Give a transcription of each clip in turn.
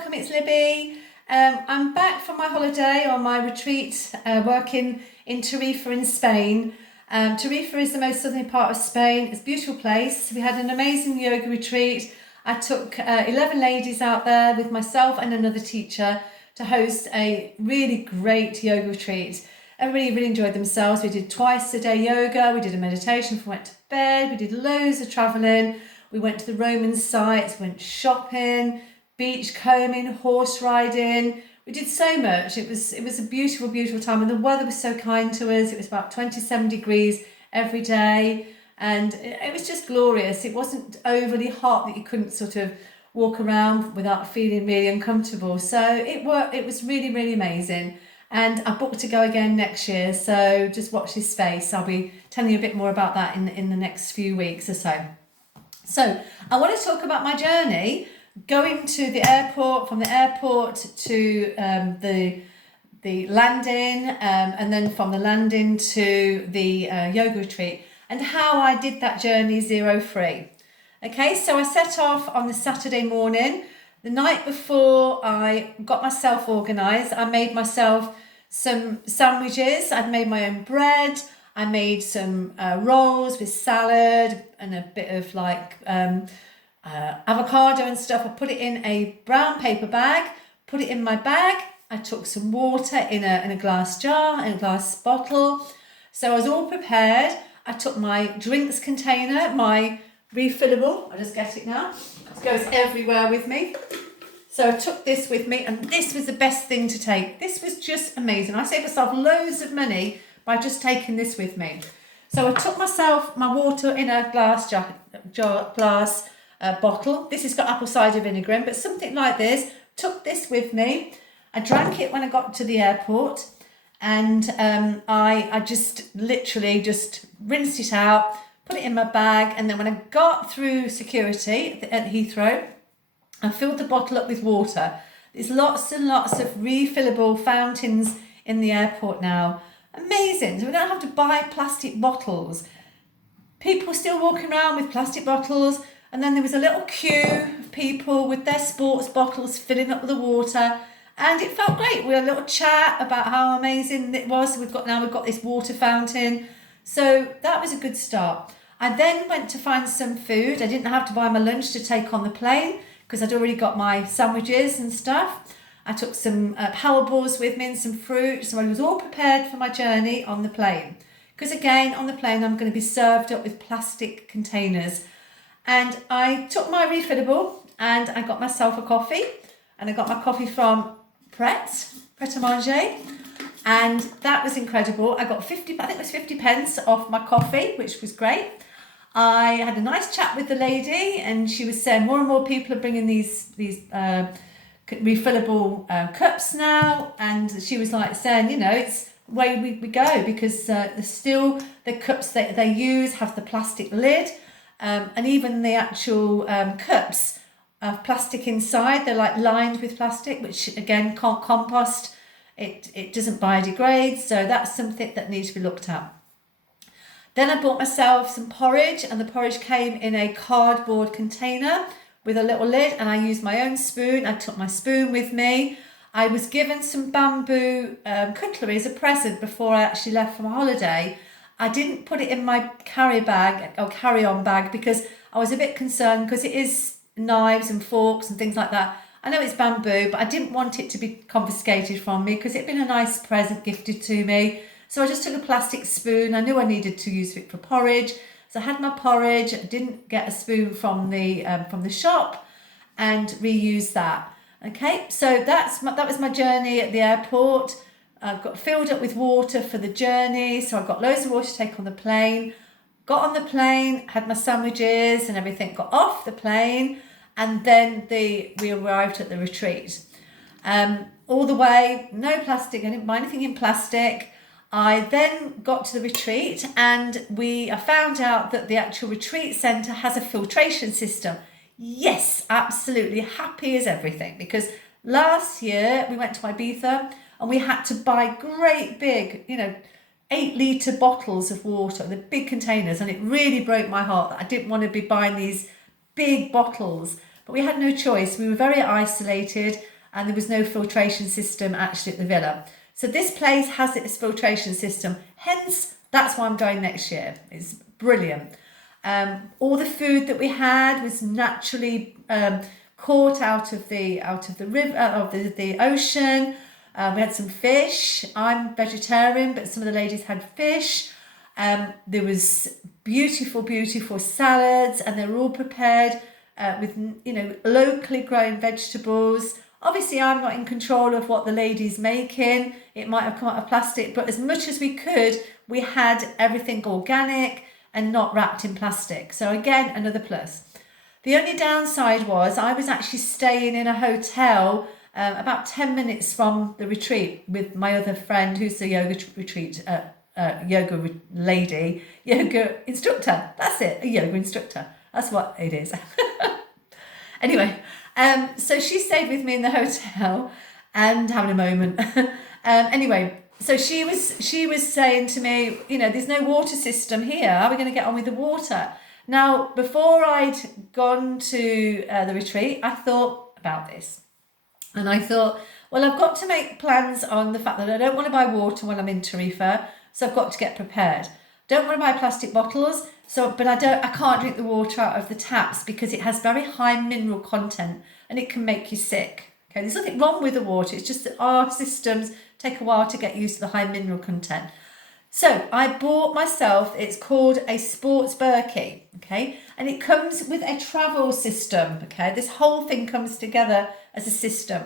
welcome, it's Libby. I'm back from my holiday on my retreat, working in Tarifa in Spain. Tarifa is the most southern part of Spain. It's a beautiful place. We had an amazing yoga retreat. I took 11 ladies out there with myself and another teacher to host a really great yoga retreat. Everybody really enjoyed themselves. We did twice a day yoga, we did a meditation before we went to bed, we did loads of travelling. We went to the Roman sites, went shopping, beach combing, horse riding. We did so much. It was a beautiful, beautiful time, and the weather was so kind to us. It was about 27 degrees every day, and it was just glorious. It wasn't overly hot that you couldn't sort of walk around without feeling really uncomfortable. So it was really, really amazing. And I booked to go again next year, so just watch this space. I'll be telling you a bit more about that in the next few weeks or so. So I want to talk about my journey going to the airport, from the airport to the landing, and then from the landing to the yoga retreat, and how I did that journey 0-free. Okay, so I set off on the Saturday morning. The night before I got myself organised, I made myself some sandwiches. I'd made my own bread. I made some rolls with salad and a bit of avocado and stuff. I put it in a brown paper bag, put it in my bag. I took some water in a glass jar, in a glass bottle. So I was all prepared. I took my drinks container, my refillable. I'll just get it now. It goes everywhere with me. So I took this with me, and this was the best thing to take. This was just amazing. I saved myself loads of money by just taking this with me. So I took myself my water in a glass bottle. This has got apple cider vinegar in, but something like this. Took this with me. I drank it when I got to the airport, and I just literally just rinsed it out, put it in my bag, and then when I got through security at Heathrow, I filled the bottle up with water. There's lots and lots of refillable fountains in the airport now. Amazing. So we don't have to buy plastic bottles. People still walking around with plastic bottles, and then there was a little queue of people with their sports bottles filling up with the water, and it felt great. We had a little chat about how amazing it was. We've got this water fountain. So that was a good start. I then went to find some food. I didn't have to buy my lunch to take on the plane because I'd already got my sandwiches and stuff. I took some power balls with me and some fruit, so I was all prepared for my journey on the plane. Because again, on the plane, I'm going to be served up with plastic containers. And I took my refillable and I got myself a coffee. And I got my coffee from Pret a Manger. And that was incredible. I got 50 pence off my coffee, which was great. I had a nice chat with the lady, and she was saying more and more people are bringing these refillable cups now, and she was like saying, it's the way we go, because still the cups that they use have the plastic lid, and even the actual cups have plastic inside. They're like lined with plastic, which again can't compost. It doesn't biodegrade, so that's something that needs to be looked at. Then I bought myself some porridge, and the porridge came in a cardboard container with a little lid, and I used my own spoon. I took my spoon with me. I was given some bamboo cutlery as a present before I actually left for my holiday. I didn't put it in my carry-on bag because I was a bit concerned, because it is knives and forks and things like that. I know it's bamboo, but I didn't want it to be confiscated from me because it'd been a nice present gifted to me. So I just took a plastic spoon. I knew I needed to use it for porridge. So I had my porridge. I didn't get a spoon from the shop, and reused that. Okay, so that was my journey at the airport. I got filled up with water for the journey, so I got loads of water to take on the plane. Got on the plane, had my sandwiches and everything. Got off the plane, and then we arrived at the retreat. All the way, no plastic. I didn't buy anything in plastic. I then got to the retreat, and I found out that the actual retreat centre has a filtration system. Yes, absolutely happy as everything, because last year we went to Ibiza and we had to buy great big, 8-litre bottles of water, the big containers, and it really broke my heart that I didn't want to be buying these big bottles. But we had no choice. We were very isolated. and there was no filtration system actually at the villa. So this place has its filtration system, hence that's why I'm going next year. It's brilliant. All the food that we had was naturally caught out of the river, of the ocean. We had some fish. I'm vegetarian, but some of the ladies had fish. There was beautiful salads, and they were all prepared with, you know, locally grown vegetables. Obviously, I'm not in control of what the lady's making. It might have come out of plastic, but as much as we could, we had everything organic and not wrapped in plastic. So again, another plus. The only downside was I was actually staying in a hotel about 10 minutes from the retreat with my other friend who's a yoga instructor. That's it, a yoga instructor. That's what it is. Anyway, so she stayed with me in the hotel and having a moment. Anyway, so she was saying to me, you know, there's no water system here. How are we going to get on with the water? Now, before I'd gone to the retreat, I thought about this. And I thought, well, I've got to make plans on the fact that I don't want to buy water when I'm in Tarifa, so I've got to get prepared. Don't want to buy plastic bottles, but I can't drink the water out of the taps because it has very high mineral content and it can make you sick. Okay, there's nothing wrong with the water, it's just that our systems take a while to get used to the high mineral content. So I bought myself, it's called a sports Berkey, okay, and it comes with a travel system, okay. This whole thing comes together as a system.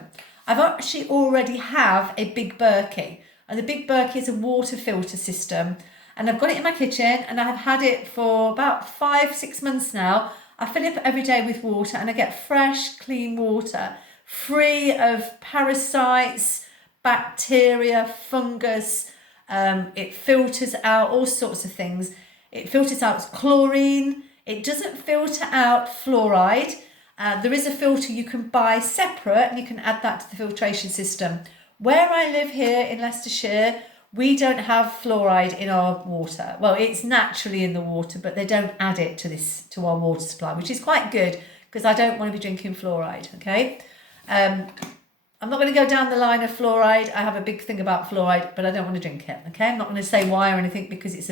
I've actually already have a big Berkey, and the big Berkey is a water filter system, and I've got it in my kitchen, and I've had it for about 5-6 months now. I fill it up every day with water, and I get fresh, clean water, free of parasites, bacteria, fungus. It filters out all sorts of things. It filters out chlorine. It doesn't filter out fluoride. There is a filter you can buy separate, and you can add that to the filtration system. Where I live here in Leicestershire, we don't have fluoride in our water. Well, it's naturally in the water, but they don't add it to our water supply, which is quite good because I don't want to be drinking fluoride, okay? I'm not going to go down the line of fluoride. I have a big thing about fluoride, but I don't want to drink it, okay? I'm not going to say why or anything because it's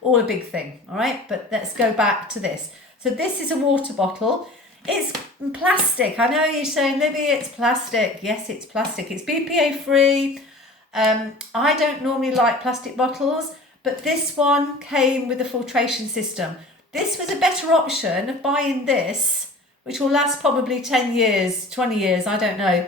all a big thing, all right? But let's go back to this. So this is a water bottle. It's plastic. I know you're saying, Libby, it's plastic. Yes, it's plastic. It's BPA free. I don't normally like plastic bottles, but this one came with a filtration system. This was a better option of buying this, which will last probably 10 years, 20 years, I don't know,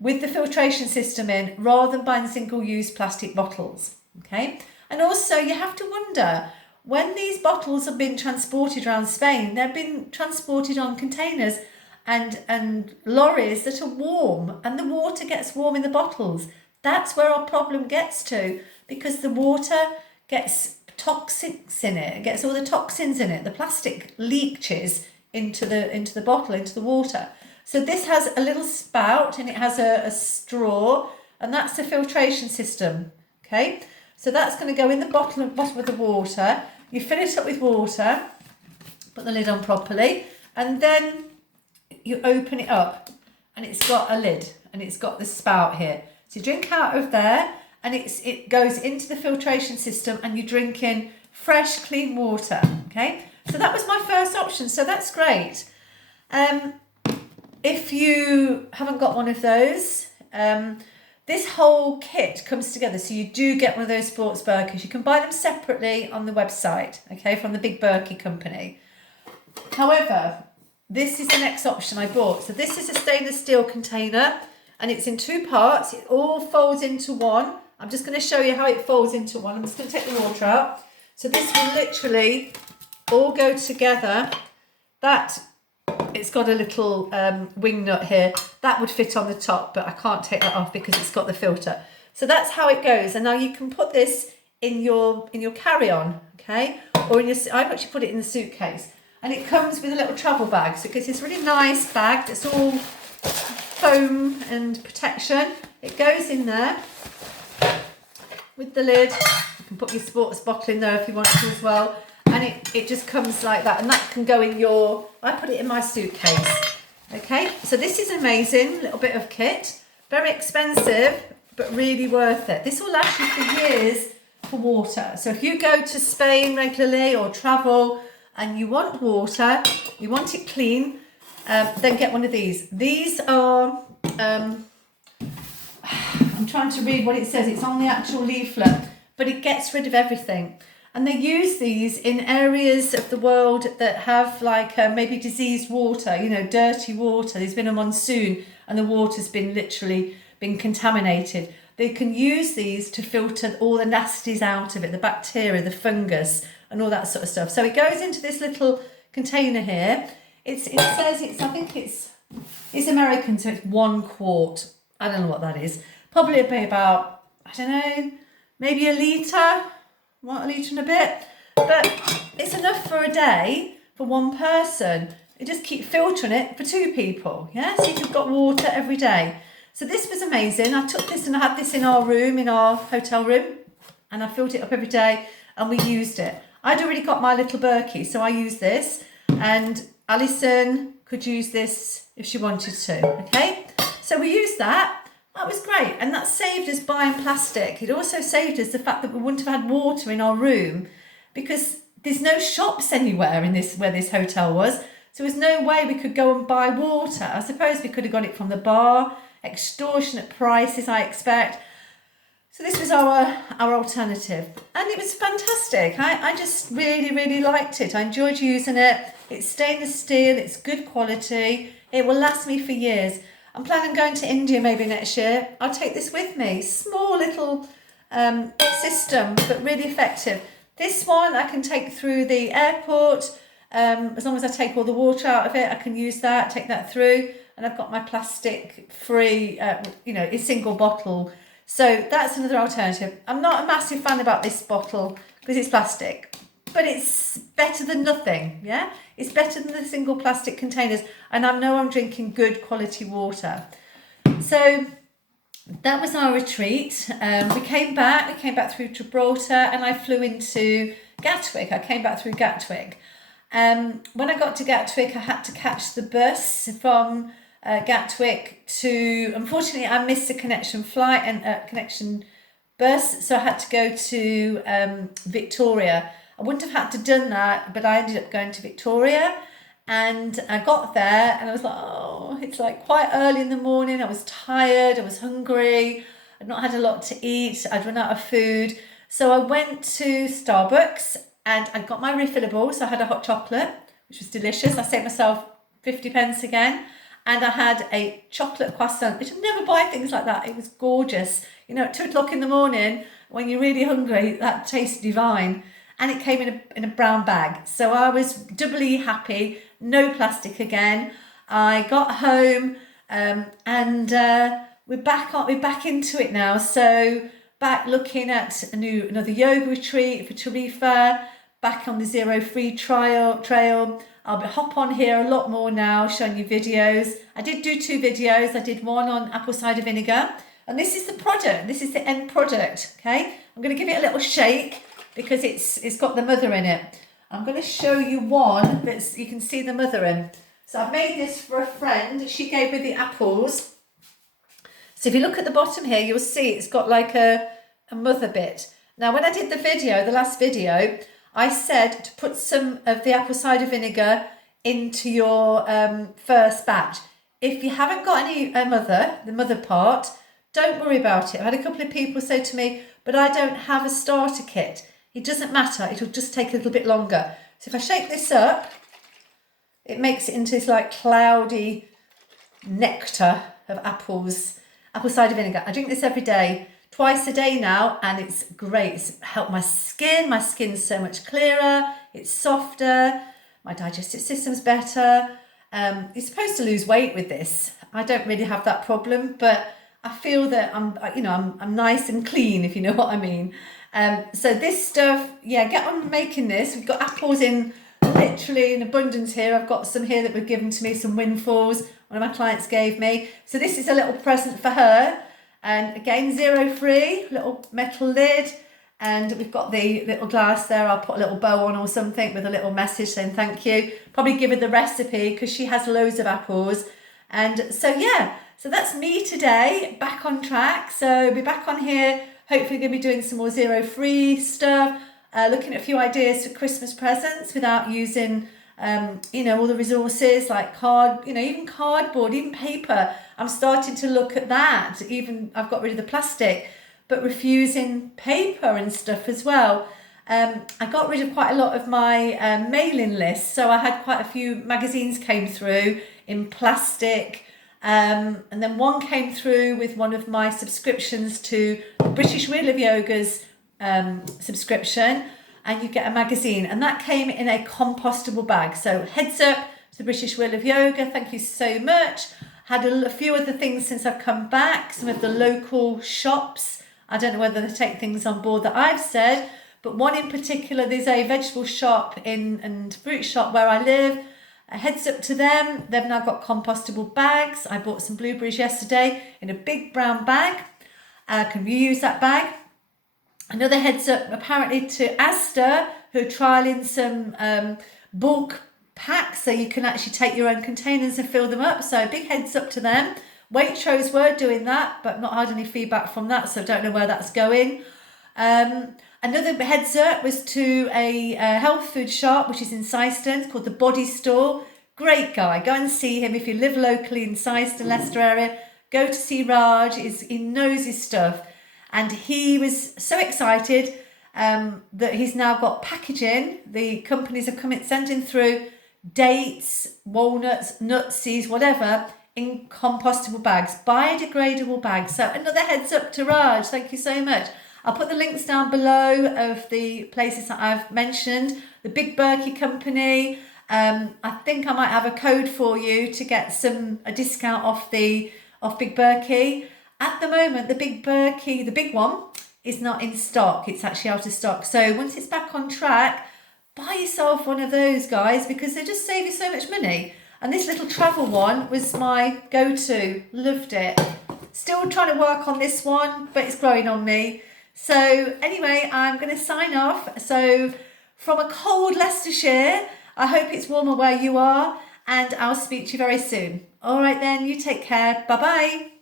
with the filtration system in, rather than buying single-use plastic bottles, okay? And also you have to wonder, when these bottles have been transported around Spain, they've been transported on containers and lorries that are warm, and the water gets warm in the bottles. That's where our problem gets to, because the water gets toxics in it. It gets all the toxins in it. The plastic leaches into the bottle, into the water. So this has a little spout and it has a straw, and that's the filtration system. Okay, so that's going to go in the bottom of the water. You fill it up with water, put the lid on properly, and then you open it up, and it's got a lid and it's got the spout here. So you drink out of there, and it goes into the filtration system, and you're drinking fresh, clean water. Okay, so that was my first option. So that's great. If you haven't got one of those, this whole kit comes together. So you do get one of those sports Berkeys. You can buy them separately on the website, okay, from the big Berkey company. However, this is the next option I bought. So this is a stainless steel container, and it's in 2 parts. It all folds into one. I'm just going to show you how it folds into one. I'm just going to take the water out. So this will literally all go together. It's got a little wing nut here. That would fit on the top, but I can't take that off because it's got the filter. So that's how it goes. And now you can put this in your carry-on, okay? Or I've actually put it in the suitcase. And it comes with a little travel bag. So it gets this really nice bag that's all foam and protection. It goes in there with the lid. You can put your sports bottle in there if you want to as well. And it just comes like that, and that can go in I put it in my suitcase. Okay, so this is amazing, little bit of kit. Very expensive, but really worth it. This will last you for years for water. So if you go to Spain regularly or travel and you want water, you want it clean, then get one of these. These are, I'm trying to read what it says. It's on the actual leaflet, but it gets rid of everything. And they use these in areas of the world that have like maybe diseased water, you know, dirty water. There's been a monsoon and the water's been literally been contaminated. They can use these to filter all the nasties out of it, the bacteria, the fungus and all that sort of stuff. So it goes into this little container here. It says I think it's American, so it's 1 quart. I don't know what that is. Probably about, I don't know, maybe a litre. A litre and a bit, but it's enough for a day for one person. You just keep filtering it for 2 people, yeah? So you've got water every day. So this was amazing. I took this and I had this in our room, in our hotel room, and I filled it up every day and we used it. I'd already got my little Berkey, so I used this, and Alison could use this if she wanted to, okay? So we used that. That was great, and that saved us buying plastic. It also saved us the fact that we wouldn't have had water in our room because there's no shops anywhere in this where this hotel was. So there's no way we could go and buy water. I suppose we could have got it from the bar, extortionate prices, I expect. So this was our alternative, and it was fantastic. I just really liked it. I enjoyed using it. It's stainless steel, it's good quality. It will last me for years. I'm planning on going to India maybe next year. I'll take this with me. Small little system, but really effective. This one I can take through the airport. As long as I take all the water out of it, I can use that, take that through. And I've got my plastic free, a single bottle. So that's another alternative. I'm not a massive fan about this bottle because it's plastic, but it's better than nothing, yeah? It's better than the single plastic containers, and I know I'm drinking good quality water. So that was our retreat. We came back through Gibraltar, and I flew into Gatwick. I came back through Gatwick. When I got to Gatwick, I had to catch the bus from Gatwick to, unfortunately, I missed the connection flight and connection bus, so I had to go to Victoria. I wouldn't have had to done that, but I ended up going to Victoria, and I got there and I was like, oh, it's like quite early in the morning. I was tired, I was hungry, I'd not had a lot to eat, I'd run out of food. So I went to Starbucks and I got my refillable. So I had a hot chocolate, which was delicious. I saved myself 50 pence again. And I had a chocolate croissant, which I never buy things like that. It was gorgeous. You know, at 2 o'clock in the morning, when you're really hungry, that tastes divine. And it came in a brown bag. So I was doubly happy, no plastic again. I got home and we're back into it now. So back looking at another yoga retreat for Tarifa, back on the Zero Free trail. I'll hop on here a lot more now, showing you videos. I did do 2 videos. I did one on apple cider vinegar. And this is the product. This is the end product, okay? I'm going to give it a little shake because it's got the mother in it. I'm going to show you one that you can see the mother in. So I've made this for a friend. She gave me the apples. So if you look at the bottom here, you'll see it's got like a mother bit. Now, when I did the last video, I said to put some of the apple cider vinegar into your first batch. If you haven't got any the mother part, don't worry about it. I had a couple of people say to me, but I don't have a starter kit. It doesn't matter, it'll just take a little bit longer. So if I shake this up, it makes it into this like cloudy nectar of apple cider vinegar. I drink this every day, twice a day now, and it's great. It's helped my skin. My skin's so much clearer, it's softer, my digestive system's better. You're supposed to lose weight with this. I don't really have that problem, but I feel that I'm nice and clean, if you know what I mean. So this stuff, yeah, get on making this. We've got apples in literally in abundance here. I've got some here that were given to me, some windfalls one of my clients gave me. So this is a little present for her. And again, Zero Free, little metal lid. And we've got the little glass there. I'll put a little bow on or something with a little message saying thank you. Probably give her the recipe because she has loads of apples. And so, yeah, So that's me today, back on track. So be back on here. Hopefully going to be doing some more zero free stuff, looking at a few ideas for Christmas presents without using, all the resources like even cardboard, even paper. I'm starting to look at that. Even I've got rid of the plastic, but refusing paper and stuff as well. I got rid of quite a lot of my mailing list. So I had quite a few magazines came through in plastic. And then one came through with one of my subscriptions to British Wheel of Yoga's subscription, and you get a magazine, and that came in a compostable bag. So heads up to the British Wheel of Yoga, thank you so much. Had a few other things since I've come back, some of the local shops. I don't know whether they take things on board that I've said, but one in particular, there's a vegetable shop and fruit shop where I live. Heads up to them. They've now got compostable bags. I bought some blueberries yesterday in a big brown bag. Can reuse that bag. Another heads up apparently to Asda, who are trialling some bulk packs, so you can actually take your own containers and fill them up. So big heads up to them. Waitrose were doing that, but not had any feedback from that, so don't know where that's going. Another heads up was to a health food shop, which is in Syston, called the Body Store. Great guy. Go and see him if you live locally in Syston, Leicester area. Go to see Raj. He knows his stuff. And he was so excited that he's now got packaging. The companies are sending through dates, walnuts, nuts, seeds, whatever, in compostable bags, biodegradable bags. So another heads up to Raj. Thank you so much. I'll put the links down below of the places that I've mentioned. The Big Berkey company. I think I might have a code for you to get a discount off Big Berkey. At the moment, the Big Berkey, the big one, is not in stock. It's actually out of stock. So once it's back on track, buy yourself one of those, guys, because they just save you so much money. And this little travel one was my go-to. Loved it. Still trying to work on this one, but it's growing on me. So anyway, I'm going to sign off. So from a cold Leicestershire, I hope it's warmer where you are, and I'll speak to you very soon. All right then, you take care. Bye-bye.